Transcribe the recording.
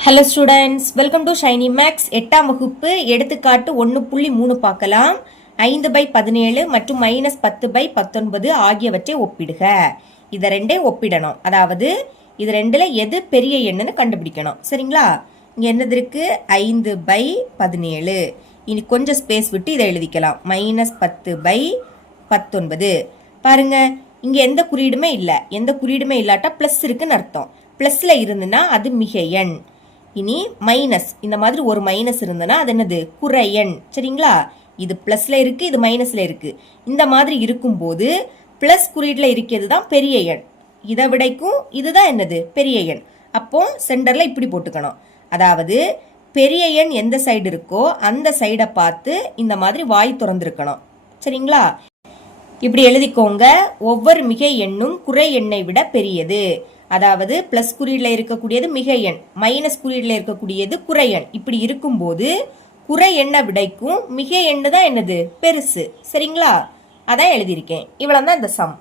Hello students, welcome to Shiny Maths. 8ஆம் வகுப்பு எடுத்துக்காட்டு 1.3 பார்க்கலாம். 5/17 மற்றும் -10/19 ஆகியவற்றை ஒப்பிடுக. இதை ரெண்டே ஒப்பிடணும். அதாவது இது ரெண்டுல எது பெரிய எண்ணுன்னு கண்டுபிடிக்கணும். சரிங்களா? இங்க என்னது இருக்கு? 5/17. இனி கொஞ்சம் ஸ்பேஸ் விட்டு இதை எழுதிக்கலாம். -10/19. பாருங்க, இங்க எந்த குறியீடுமே இல்லை. எந்த குறியீடுமே இல்லாட்டா பிளஸ் இருக்குன்னு அர்த்தம். பிளஸ்ல இருந்துன்னா அது மிக எண். இனி மைனஸ், இந்த மாதிரி ஒரு மைனஸ் இருந்ததுன்னா அது என்னது? குறை எண். சரிங்களா? இது பிளஸ்ல இருக்கு, இது மைனஸ்ல இருக்கு. இந்த மாதிரி இருக்கும்போது பிளஸ் குறியீடுல இருக்கிறது தான் பெரிய எண். இதை விடைக்கும் இதுதான் என்னது? பெரிய எண். அப்போ சென்டர்ல இப்படி போட்டுக்கணும். அதாவது பெரிய எண் எந்த சைடு இருக்கோ அந்த சைடை பார்த்து இந்த மாதிரி வாய் திறந்திருக்கணும். சரிங்களா? இப்படி எழுதிக்கோங்க. ஒவ்வொரு மிகை எண்ணும் குறை எண்ணை விட பெரியது. அதாவது பிளஸ் குறியீடுல இருக்கக்கூடியது மிக எண், மைனஸ் குறியீடுல இருக்கக்கூடியது குறை எண். இப்படி இருக்கும்போது குறை எண்ணை விடைக்கும் மிக எண்ணு தான் என்னது? பெருசு. சரிங்களா? அதான் எழுதியிருக்கேன். இவ்வளவுதான் இந்த சம்.